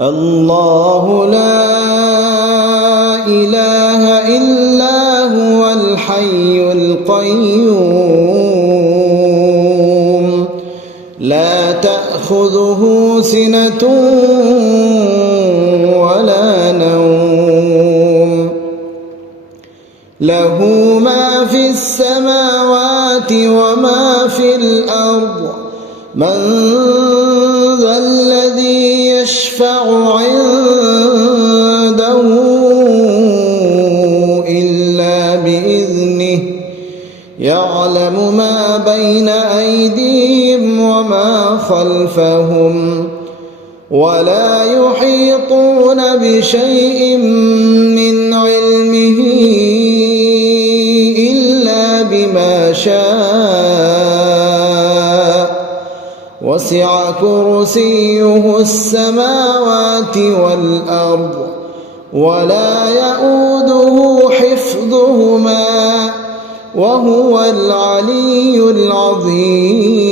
الله لا إله إلا هو الحي القيوم لا تأخذه سنة ولا نوم له ما في السماوات وما في الأرض من ذا الذي يشفع عنده إلا بإذنه يعلم ما بين أيديهم وما خلفهم ولا يحيطون بشيء من علمه إلا بما شاء وسع كرسيه السماوات والأرض ولا يؤوده حفظهما وهو العلي العظيم.